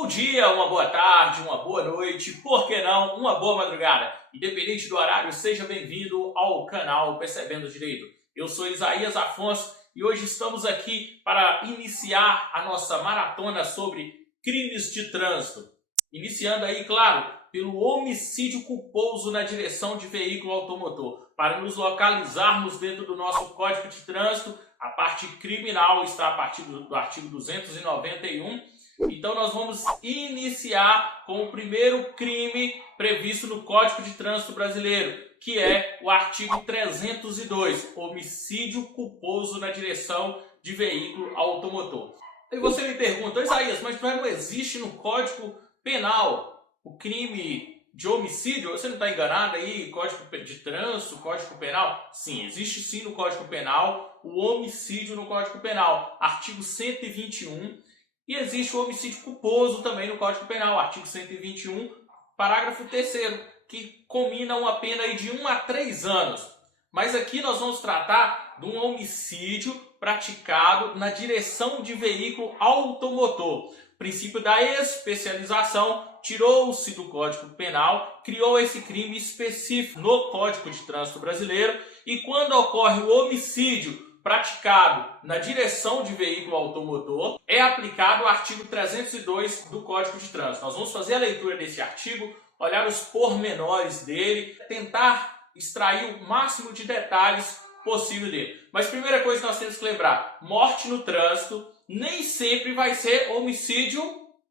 bom dia, uma boa tarde, uma boa noite, por que não, uma boa madrugada. Independente do horário, seja bem-vindo ao canal Percebendo Direito. Eu sou Isaías Afonso e hoje estamos aqui para iniciar a nossa maratona sobre crimes de trânsito. Iniciando aí, claro, pelo homicídio culposo na direção de veículo automotor. Para nos localizarmos dentro do nosso Código de Trânsito, a parte criminal está a partir do artigo 291. Então nós vamos iniciar com o primeiro crime previsto no Código de Trânsito Brasileiro, que é o artigo 302, homicídio culposo na direção de veículo automotor. E você me pergunta, Isaías, mas não existe no Código Penal o crime de homicídio? Você não está enganado aí? Código de Trânsito, Código Penal? Sim, existe sim no Código Penal o homicídio no Código Penal, artigo 121. E existe o homicídio culposo também no Código Penal, artigo 121, parágrafo 3º, que combina uma pena aí de 1 a 3 anos. Mas aqui nós vamos tratar de um homicídio praticado na direção de veículo automotor. Princípio da especialização, tirou-se do Código Penal, criou esse crime específico no Código de Trânsito Brasileiro, e quando ocorre o homicídio praticado na direção de veículo automotor, é aplicado o artigo 302 do Código de Trânsito. Nós vamos fazer a leitura desse artigo, olhar os pormenores dele, tentar extrair o máximo de detalhes possível dele. Mas primeira coisa que nós temos que lembrar, morte no trânsito nem sempre vai ser homicídio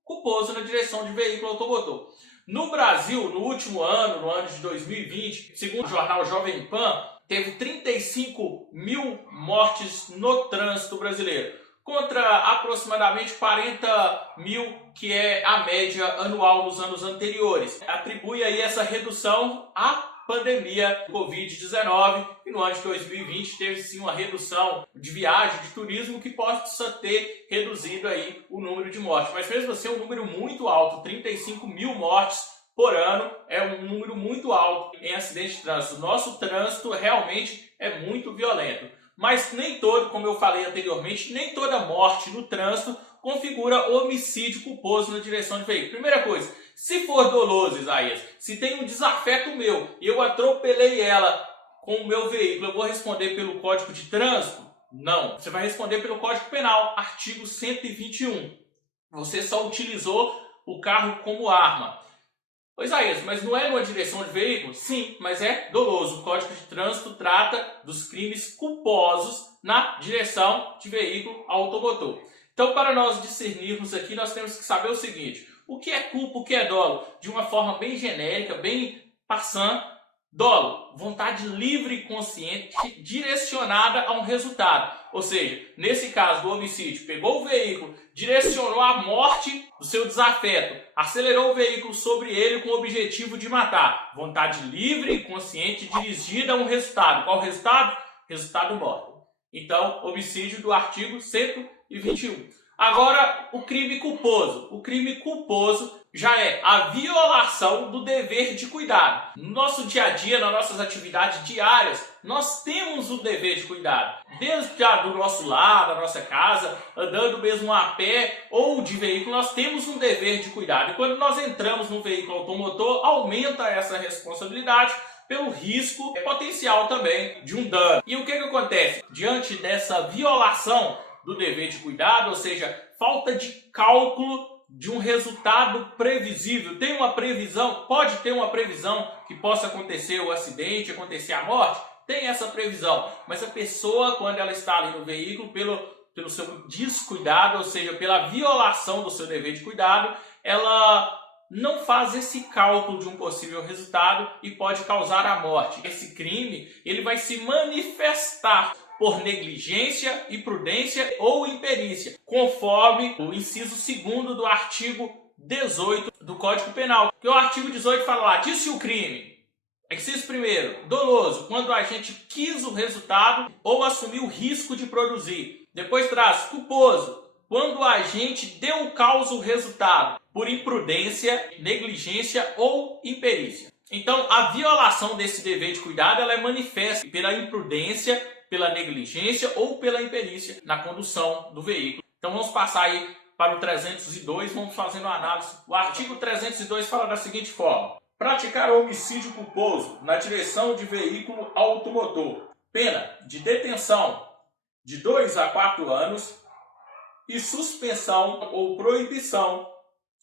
culposo na direção de veículo automotor. No Brasil, no último ano, no ano de 2020, segundo o jornal Jovem Pan, teve 35 mil mortes no trânsito brasileiro, contra aproximadamente 40 mil, que é a média anual nos anos anteriores. Atribui aí essa redução à pandemia Covid-19, e no ano de 2020 teve sim uma redução de viagem, de turismo, que possa ter reduzido aí o número de mortes. Mas mesmo assim é um número muito alto, 35 mil mortes por ano é um número muito alto em acidentes de trânsito. Nosso trânsito realmente é muito violento. Mas nem todo, como eu falei anteriormente, nem toda morte no trânsito configura homicídio culposo na direção de veículo. Primeira coisa, se for doloso, Isaías, se tem um desafeto meu e eu atropelei ela com o meu veículo, eu vou responder pelo Código de Trânsito? Não. Você vai responder pelo Código Penal, artigo 121. Você só utilizou o carro como arma. Isaías, mas não é numa direção de veículo? Sim, mas é doloso. O Código de Trânsito trata dos crimes culposos na direção de veículo automotor. Então, para nós discernirmos aqui, nós temos que saber o seguinte: o que é culpa, o que é dolo? De uma forma bem genérica, bem passant, dolo, vontade livre e consciente direcionada a um resultado. Ou seja, nesse caso do homicídio, pegou o veículo, direcionou a morte do seu desafeto, acelerou o veículo sobre ele com o objetivo de matar. Vontade livre e consciente dirigida a um resultado. Qual resultado? Resultado morte. Então, homicídio do artigo 121. Agora, o crime culposo. O crime culposo já é a violação do dever de cuidado. No nosso dia a dia, nas nossas atividades diárias, nós temos o dever de cuidado. Desde do nosso lar, da nossa casa, andando mesmo a pé ou de veículo, nós temos um dever de cuidado. E quando nós entramos no veículo automotor, aumenta essa responsabilidade pelo risco potencial também de um dano. E o que acontece? Diante dessa violação do dever de cuidado, ou seja, falta de cálculo de um resultado previsível. Tem uma previsão, pode ter uma previsão que possa acontecer o acidente, acontecer a morte, tem essa previsão, mas a pessoa, quando ela está ali no veículo, pelo seu descuidado, ou seja, pela violação do seu dever de cuidado, ela não faz esse cálculo de um possível resultado e pode causar a morte. Esse crime, ele vai se manifestar por negligência, imprudência ou imperícia, conforme o inciso 2º do artigo 18 do Código Penal. Que o artigo 18 fala lá, disse o crime. Inciso 1º, doloso, quando o agente quis o resultado ou assumiu o risco de produzir. Depois traz culposo, quando o agente deu causa o resultado por imprudência, negligência ou imperícia. Então, a violação desse dever de cuidado ela é manifesta pela imprudência, pela negligência ou pela imperícia na condução do veículo. Então vamos passar aí para o 302, vamos fazendo a análise. O artigo 302 fala da seguinte forma: praticar homicídio culposo na direção de veículo automotor, pena de detenção de 2 a 4 anos e suspensão ou proibição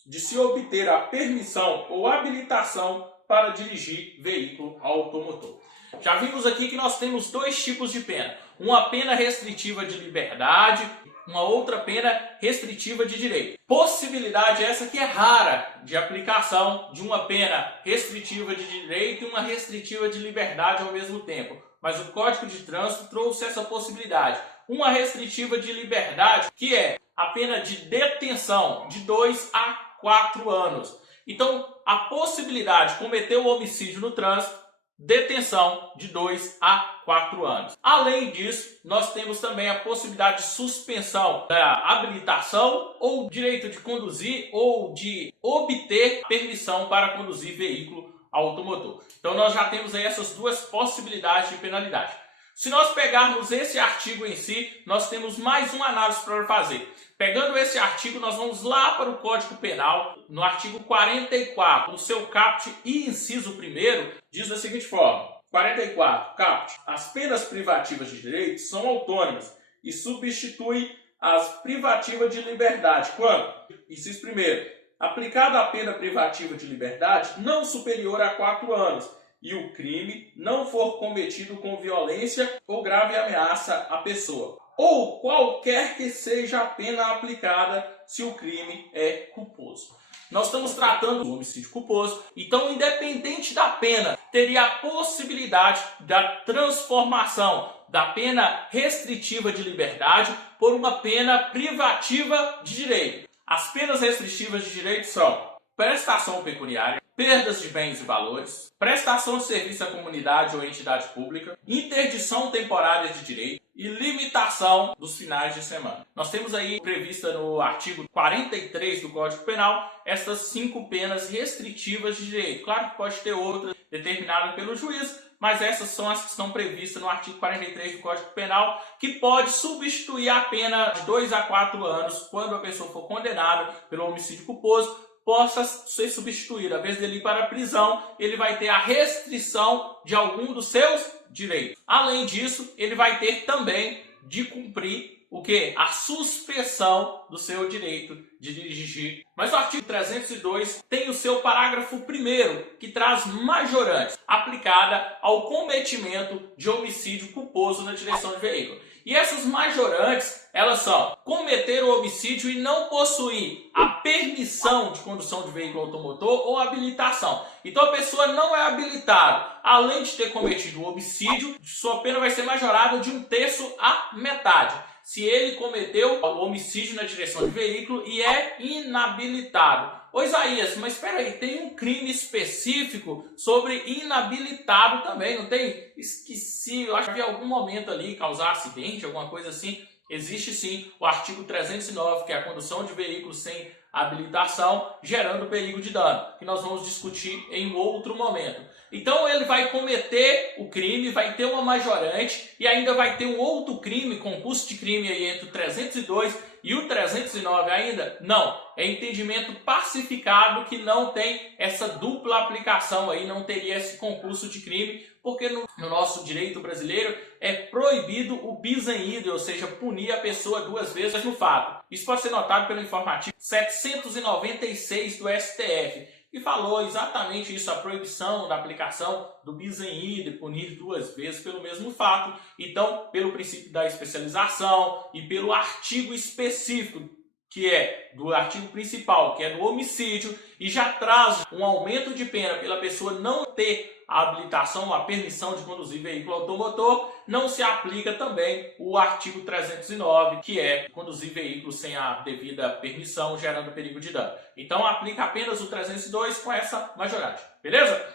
de se obter a permissão ou habilitação para dirigir veículo automotor. Já vimos aqui que nós temos dois tipos de pena: uma pena restritiva de liberdade, uma outra pena restritiva de direito. Possibilidade essa que é rara de aplicação de uma pena restritiva de direito e uma restritiva de liberdade ao mesmo tempo. Mas o Código de Trânsito trouxe essa possibilidade. Uma restritiva de liberdade, que é a pena de detenção de 2 a 4 anos. Então, a possibilidade de cometer o homicídio no trânsito, detenção de 2 a 4 anos. Além disso, nós temos também a possibilidade de suspensão da habilitação ou direito de conduzir ou de obter permissão para conduzir veículo automotor. Então nós já temos aí essas duas possibilidades de penalidade. Se nós pegarmos esse artigo em si, nós temos mais uma análise para fazer. Pegando esse artigo, nós vamos lá para o Código Penal, no artigo 44, no seu caput e inciso 1º, diz da seguinte forma: 44, caput: as penas privativas de direito são autônomas e substituem as privativas de liberdade quando, inciso 1º, aplicada a pena privativa de liberdade não superior a 4 anos e o crime não for cometido com violência ou grave ameaça à pessoa, ou qualquer que seja a pena aplicada se o crime é culposo. Nós estamos tratando do homicídio culposo, então independente da pena, teria a possibilidade da transformação da pena restritiva de liberdade por uma pena privativa de direito. As penas restritivas de direito são prestação pecuniária, perdas de bens e valores, prestação de serviço à comunidade ou entidade pública, interdição temporária de direito e limitação dos finais de semana. Nós temos aí prevista no artigo 43 do Código Penal essas 5 penas restritivas de direito. Claro que pode ter outras determinadas pelo juiz, mas essas são as que estão previstas no artigo 43 do Código Penal, que pode substituir a pena de 2 a 4 anos quando a pessoa for condenada pelo homicídio culposo, possa ser substituído. Ao invés dele ir para a prisão, ele vai ter a restrição de algum dos seus direitos. Além disso, ele vai ter também de cumprir o quê? A suspensão do seu direito de dirigir. Mas o artigo 302 tem o seu parágrafo 1º, que traz majorantes aplicada ao cometimento de homicídio culposo na direção de veículo. E essas majorantes, elas são cometer o homicídio e não possuir a permissão de condução de veículo automotor ou habilitação. Então a pessoa não é habilitada. Além de ter cometido o homicídio, sua pena vai ser majorada de 1/3 à metade. Se ele cometeu o homicídio na direção de veículo e é inabilitado. Ô Isaías, mas espera aí, tem um crime específico sobre inabilitado também, não tem? Esqueci, eu acho que havia algum momento ali, causar acidente, alguma coisa assim. Existe sim o artigo 309, que é a condução de veículos sem habilitação, gerando perigo de dano, que nós vamos discutir em outro momento. Então ele vai cometer o crime, vai ter uma majorante e ainda vai ter um outro crime, concurso de crime aí entre o 302 e o 309 ainda? Não, é entendimento pacificado que não tem essa dupla aplicação aí, não teria esse concurso de crime, porque no nosso direito brasileiro é proibido o bis in idem, ou seja, punir a pessoa 2 vezes no fato. Isso pode ser notado pelo informativo 796 do STF, que falou exatamente isso, a proibição da aplicação do bis in idem, punir 2 vezes pelo mesmo fato. Então, pelo princípio da especialização e pelo artigo específico, que é do artigo principal, que é do homicídio, e já traz um aumento de pena pela pessoa não ter a habilitação, a permissão de conduzir veículo automotor, não se aplica também o artigo 309, que é conduzir veículo sem a devida permissão, gerando perigo de dano. Então aplica apenas o 302 com essa majorante, beleza?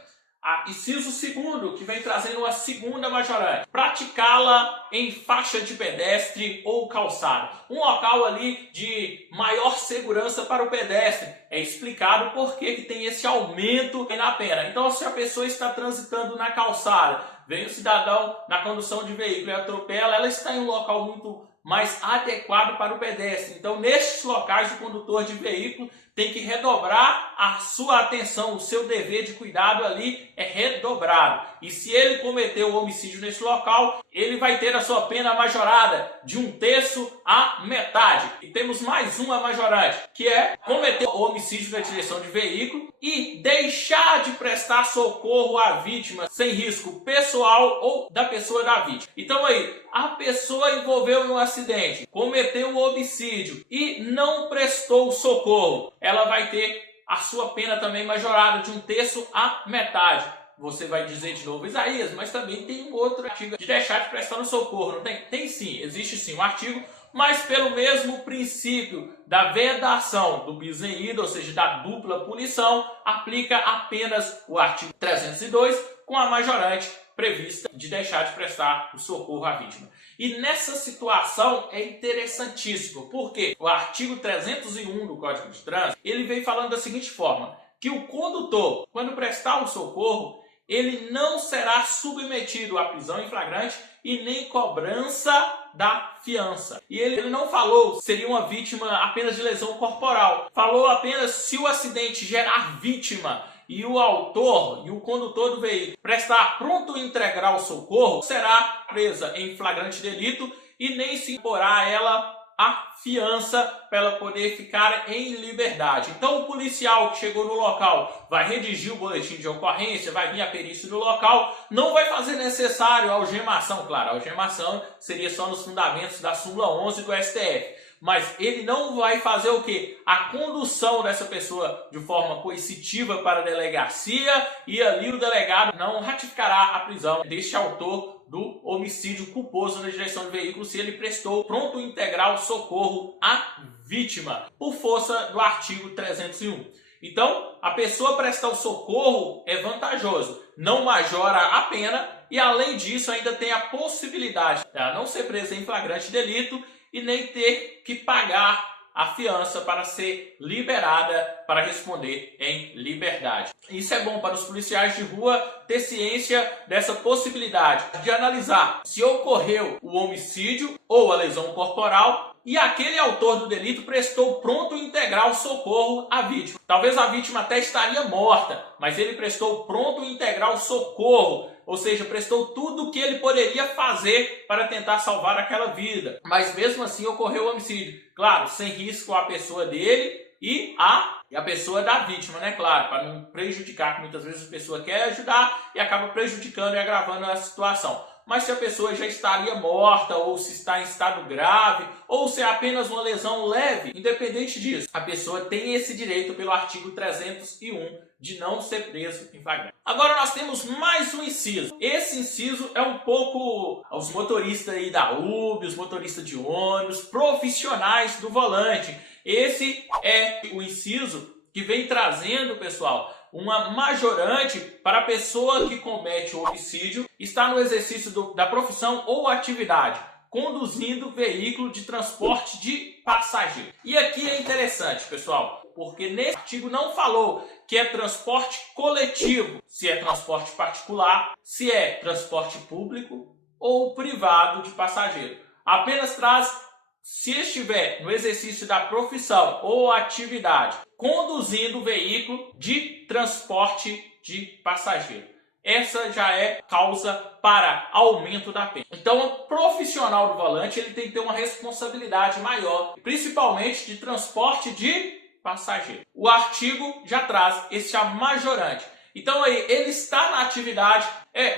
Inciso 2º, que vem trazendo uma segunda majorante: praticá-la em faixa de pedestre ou calçada. Um local ali de maior segurança para o pedestre. É explicado por que tem esse aumento na pena. Então, se a pessoa está transitando na calçada, vem o cidadão na condução de veículo e atropela, ela está em um local muito mais adequado para o pedestre. Então, nestes locais, o condutor de veículo tem que redobrar a sua atenção, o seu dever de cuidado ali é redobrado. E se ele cometeu o homicídio nesse local, ele vai ter a sua pena majorada de 1/3 à metade. E temos mais uma majorante, que é cometer o homicídio na direção de veículo e deixar de prestar socorro à vítima sem risco pessoal ou da pessoa da vítima. Então aí, a pessoa envolveu em um acidente, cometeu o homicídio e não prestou socorro, ela vai ter a sua pena também majorada de 1/3 à metade. Você vai dizer de novo, Isaías, mas também tem um outro artigo de deixar de prestar socorro, não tem? Tem sim, existe sim um artigo, mas pelo mesmo princípio da vedação do bis in idem, ou seja, da dupla punição, aplica apenas o artigo 302 com a majorante prevista de deixar de prestar o socorro à vítima. E nessa situação é interessantíssimo, porque o artigo 301 do Código de Trânsito, ele vem falando da seguinte forma, que o condutor, quando prestar o socorro, ele não será submetido à prisão em flagrante e nem cobrança da fiança. E ele não falou se seria uma vítima apenas de lesão corporal, falou apenas se o acidente gerar vítima e o autor e o condutor do veículo prestar pronto integral socorro, será presa em flagrante delito e nem se imporá a ela a fiança para ela poder ficar em liberdade. Então o policial que chegou no local vai redigir o boletim de ocorrência, vai vir a perícia do local, não vai fazer necessário a algemação, claro, a algemação seria só nos fundamentos da súmula 11 do STF. Mas ele não vai fazer o quê? A condução dessa pessoa de forma coercitiva para a delegacia e ali o delegado não ratificará a prisão deste autor do homicídio culposo na direção do veículo se ele prestou pronto integral socorro à vítima, por força do artigo 301. Então, a pessoa prestar o socorro é vantajoso, não majora a pena e, além disso, ainda tem a possibilidade de não ser presa em flagrante delito e nem ter que pagar a fiança para ser liberada para responder em liberdade. Isso é bom para os policiais de rua ter ciência dessa possibilidade de analisar se ocorreu o homicídio ou a lesão corporal e aquele autor do delito prestou pronto integral socorro à vítima. Talvez a vítima até estaria morta, mas ele prestou pronto integral socorro, ou seja, prestou tudo o que ele poderia fazer para tentar salvar aquela vida. Mas mesmo assim ocorreu o homicídio. Claro, sem risco à pessoa dele e a pessoa da vítima, né? Claro, para não prejudicar, que muitas vezes a pessoa quer ajudar e acaba prejudicando e agravando a situação. Mas se a pessoa já estaria morta, ou se está em estado grave, ou se é apenas uma lesão leve, independente disso, a pessoa tem esse direito pelo artigo 301 de não ser preso em flagrante. Agora nós temos mais um inciso. Esse inciso é um pouco aos motoristas aí da Uber, os motoristas de ônibus, profissionais do volante. Esse é o inciso que vem trazendo, pessoal, uma majorante para a pessoa que comete o homicídio está no exercício da profissão ou atividade, conduzindo veículo de transporte de passageiro. E aqui é interessante, pessoal, porque nesse artigo não falou que é transporte coletivo, se é transporte particular, se é transporte público ou privado de passageiro. Apenas traz se estiver no exercício da profissão ou atividade, conduzindo veículo de transporte de passageiro. Essa já é causa para aumento da pena. Então, o profissional do volante ele tem que ter uma responsabilidade maior, principalmente de transporte de passageiro. O artigo já traz esse majorante. Então aí, ele está na atividade,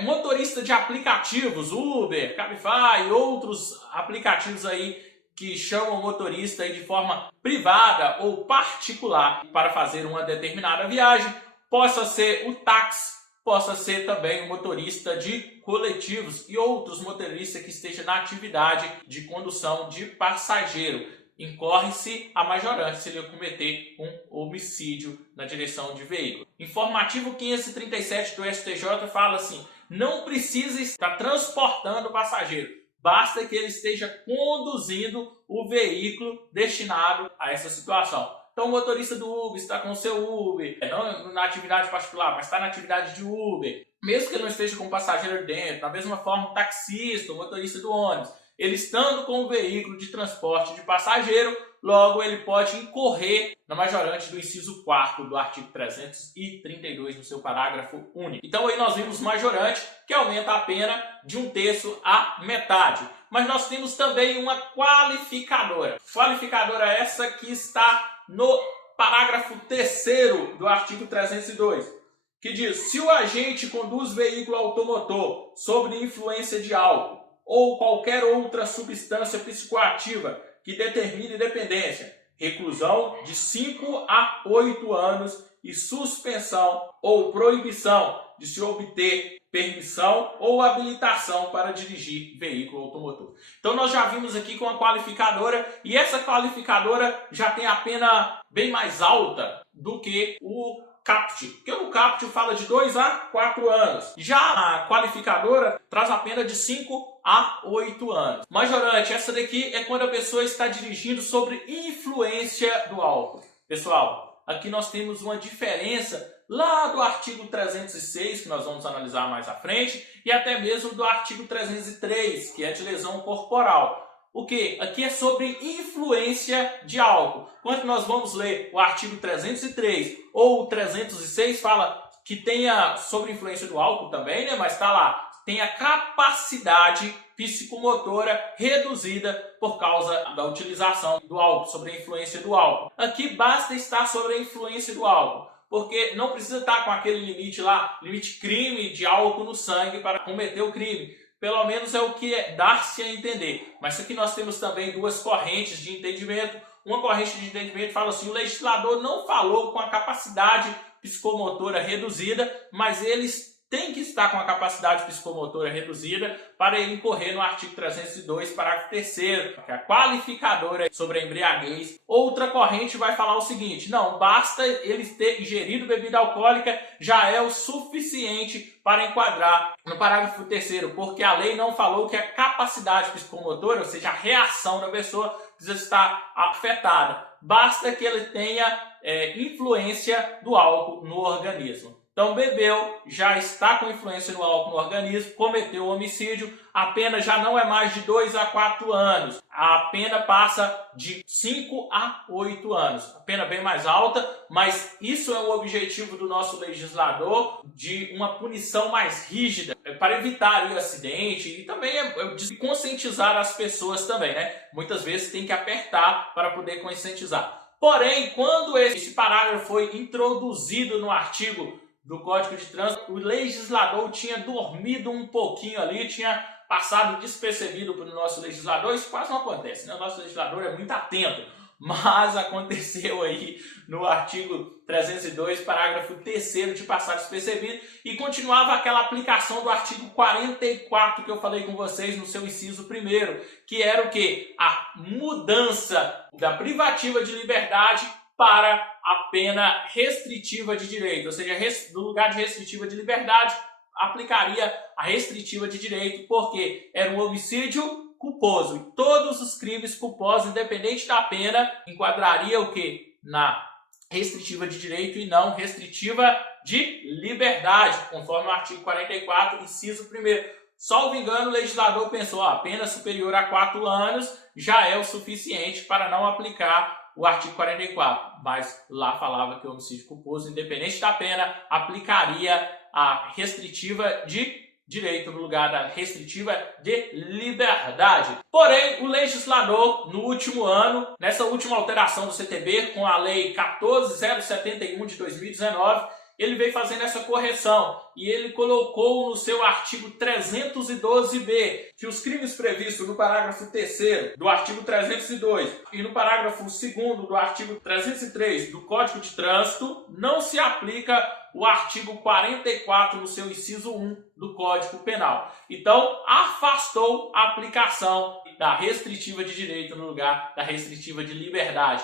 motorista de aplicativos, Uber, Cabify e outros aplicativos aí que chamam o motorista aí de forma privada ou particular para fazer uma determinada viagem, possa ser o táxi, possa ser também o motorista de coletivos e outros motoristas que estejam na atividade de condução de passageiro. Incorre-se a majorante se ele cometer um homicídio na direção de veículo. Informativo 537 do STJ fala assim, não precisa estar transportando o passageiro. Basta que ele esteja conduzindo o veículo destinado a essa situação. Então o motorista do Uber está com o seu Uber, não na atividade particular, mas está na atividade de Uber. Mesmo que ele não esteja com o passageiro dentro, da mesma forma o taxista, o motorista do ônibus, ele estando com o veículo de transporte de passageiro, logo ele pode incorrer na majorante do inciso 4º do artigo 332 no seu parágrafo único. Então aí nós vimos majorante, que aumenta a pena de 1/3 à metade. Mas nós temos também uma qualificadora. Qualificadora essa que está no parágrafo 3º do artigo 302, que diz: se o agente conduz veículo automotor sob influência de álcool ou qualquer outra substância psicoativa que determine dependência, reclusão de 5 a 8 anos e suspensão ou proibição de se obter permissão ou habilitação para dirigir veículo automotor. Então nós já vimos aqui com a qualificadora, e essa qualificadora já tem a pena bem mais alta do que o CAPT, porque o CAPT fala de 2 a 4 anos. Já a qualificadora traz a pena de 5 a 8 anos. Majorante, essa daqui é quando a pessoa está dirigindo sobre influência do álcool. Pessoal, aqui nós temos uma diferença lá do artigo 306, que nós vamos analisar mais à frente, e até mesmo do artigo 303, que é de lesão corporal. O que? Aqui é sobre influência de álcool. Quando nós vamos ler o artigo 303 ou o 306, fala que tenha sobre influência do álcool também, né? Mas está lá, tem a capacidade psicomotora reduzida por causa da utilização do álcool, sobre a influência do álcool. Aqui basta estar sobre a influência do álcool, porque não precisa estar com aquele limite lá, limite crime de álcool no sangue para cometer o crime. Pelo menos é o que dá-se a entender. Mas aqui nós temos também duas correntes de entendimento. Uma corrente de entendimento fala assim: o legislador não falou com a capacidade psicomotora reduzida, mas eles têm que estar com a capacidade psicomotora reduzida para ele incorrer no artigo 302, parágrafo 3º, que é a qualificadora sobre a embriaguez. Outra corrente vai falar o seguinte: não, basta ele ter ingerido bebida alcoólica, já é o suficiente para enquadrar no parágrafo 3º, porque a lei não falou que a capacidade psicomotora, ou seja, a reação da pessoa, precisa estar afetada. Basta que ele tenha influência do álcool no organismo. Então bebeu, já está com influência do álcool no organismo, cometeu homicídio, a pena já não é mais de 2 a 4 anos. A pena passa de 5 a 8 anos. A pena bem mais alta, mas isso é o objetivo do nosso legislador, de uma punição mais rígida, para evitar o acidente e também de conscientizar as pessoas também, né? Muitas vezes tem que apertar para poder conscientizar. Porém, quando esse parágrafo foi introduzido no artigo do Código de Trânsito, o legislador tinha dormido um pouquinho ali, tinha passado despercebido para o nosso legislador. Isso quase não acontece, né? O nosso legislador é muito atento, mas aconteceu aí no artigo 302, parágrafo 3º, de passar despercebido, e continuava aquela aplicação do artigo 44 que eu falei com vocês no seu inciso 1º, que era o quê? A mudança da privativa de liberdade para a pena restritiva de direito, ou seja, do lugar de restritiva de liberdade, aplicaria a restritiva de direito, porque era um homicídio culposo. E todos os crimes culposos, independente da pena, enquadraria o quê? Na restritiva de direito e não restritiva de liberdade, conforme o artigo 44, inciso 1º. Salvo engano, o legislador pensou: a pena superior a 4 anos já é o suficiente para não aplicar o artigo 44, mas lá falava que o homicídio culposo, independente da pena, aplicaria a restritiva de direito no lugar da restritiva de liberdade. Porém, o legislador, no último ano, nessa última alteração do CTB, com a Lei 14.071 de 2019, ele veio fazendo essa correção e ele colocou no seu artigo 312b que os crimes previstos no parágrafo 3º do artigo 302 e no parágrafo 2º do artigo 303 do Código de Trânsito não se aplica o artigo 44 no seu inciso 1 do Código Penal. Então, afastou a aplicação da restritiva de direito no lugar da restritiva de liberdade.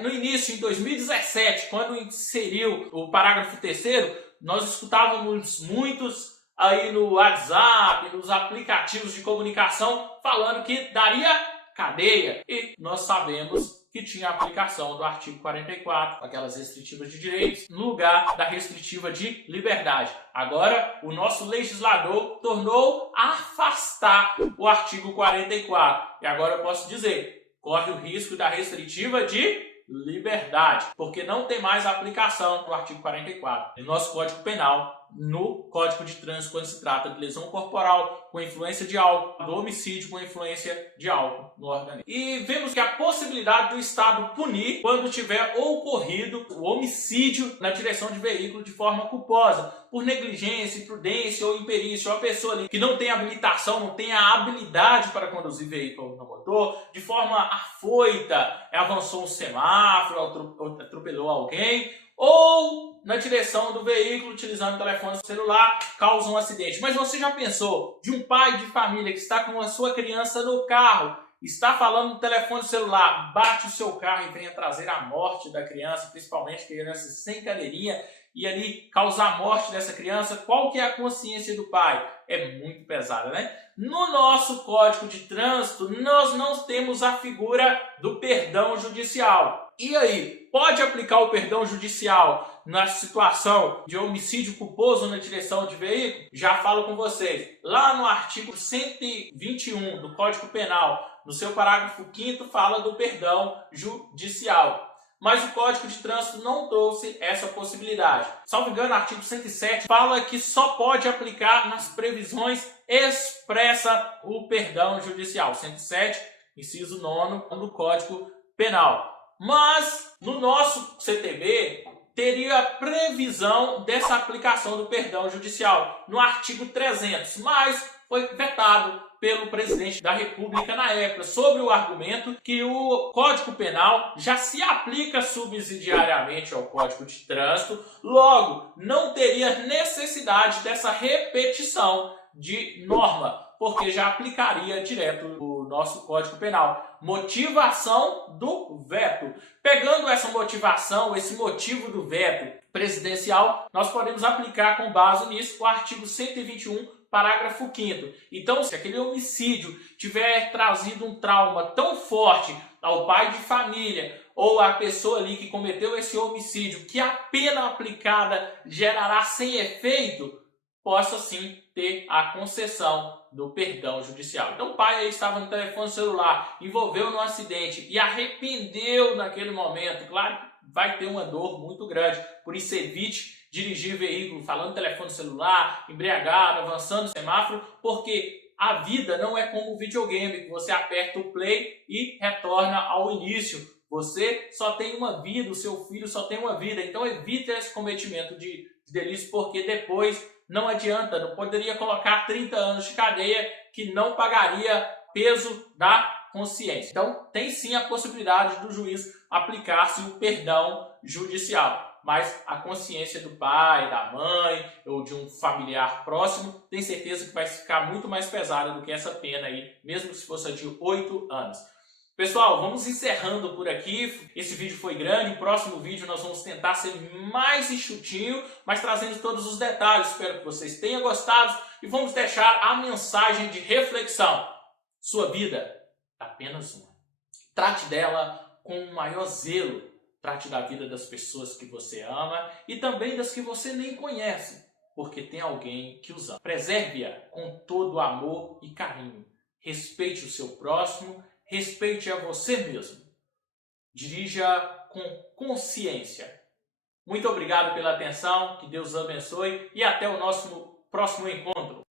No início, em 2017, quando inseriu o parágrafo 3º, nós escutávamos muitos aí no WhatsApp, nos aplicativos de comunicação, falando que daria cadeia. E nós sabemos que tinha a aplicação do artigo 44, aquelas restritivas de direitos, no lugar da restritiva de liberdade. Agora, o nosso legislador tornou a afastar o artigo 44. E agora eu posso dizer, corre o risco da restritiva de liberdade, porque não tem mais a aplicação do artigo 44 no nosso Código Penal, no Código de Trânsito, quando se trata de lesão corporal com influência de álcool, do homicídio com influência de álcool no organismo. E vemos que a possibilidade do Estado punir quando tiver ocorrido o homicídio na direção de veículo de forma culposa, por negligência, imprudência ou imperícia, ou a pessoa ali que não tem habilitação, não tem a habilidade para conduzir veículo no motor, de forma afoita, avançou um semáforo, atropelou alguém, ou na direção do veículo utilizando o telefone celular, causa um acidente. Mas você já pensou de um pai de família que está com a sua criança no carro, está falando no telefone celular, bate o seu carro e venha trazer a morte da criança, principalmente crianças sem cadeirinha, e ali causar a morte dessa criança? Qual que é a consciência do pai? É muito pesada, né? No nosso Código de Trânsito, nós não temos a figura do perdão judicial. E aí, pode aplicar o perdão judicial na situação de homicídio culposo na direção de veículo? Já falo com vocês. Lá no artigo 121 do Código Penal, no seu parágrafo 5º, fala do perdão judicial. Mas o Código de Trânsito não trouxe essa possibilidade. Salvo engano, o artigo 107 fala que só pode aplicar nas previsões expressas o perdão judicial. 107, inciso 9 do Código Penal. Mas no nosso CTB teria previsão dessa aplicação do perdão judicial no artigo 300, mas foi vetado pelo presidente da República na época, sobre o argumento que o Código Penal já se aplica subsidiariamente ao Código de Trânsito, logo não teria necessidade dessa repetição de norma, porque já aplicaria direto o nosso Código Penal. Motivação do veto. Pegando essa motivação, esse motivo do veto presidencial, nós podemos aplicar com base nisso o artigo 121, parágrafo 5º. Então, se aquele homicídio tiver trazido um trauma tão forte ao pai de família ou à pessoa ali que cometeu esse homicídio, que a pena aplicada gerará sem efeito, possa sim ter a concessão do perdão judicial. Então o pai aí estava no telefone celular, envolveu no acidente e arrependeu naquele momento. Claro que vai ter uma dor muito grande, por isso evite dirigir veículo falando no telefone celular, embriagado, avançando no semáforo, porque a vida não é como o videogame, que você aperta o play e retorna ao início. Você só tem uma vida, o seu filho só tem uma vida, então evite esse cometimento de delitos, porque depois não adianta, não poderia colocar 30 anos de cadeia que não pagaria peso da consciência. Então tem sim a possibilidade do juiz aplicar-se o perdão judicial, mas a consciência do pai, da mãe ou de um familiar próximo, tem certeza que vai ficar muito mais pesada do que essa pena aí, mesmo se fosse de 8 anos. Pessoal, vamos encerrando por aqui. Esse vídeo foi grande, o próximo vídeo nós vamos tentar ser mais enxutinho, mas trazendo todos os detalhes. Espero que vocês tenham gostado e vamos deixar a mensagem de reflexão. Sua vida é apenas uma. Trate dela com o maior zelo. Trate da vida das pessoas que você ama e também das que você nem conhece, porque tem alguém que os ama. Preserve-a com todo amor e carinho. Respeite o seu próximo. Respeite a você mesmo. Dirija com consciência. Muito obrigado pela atenção, que Deus abençoe e até o nosso próximo encontro.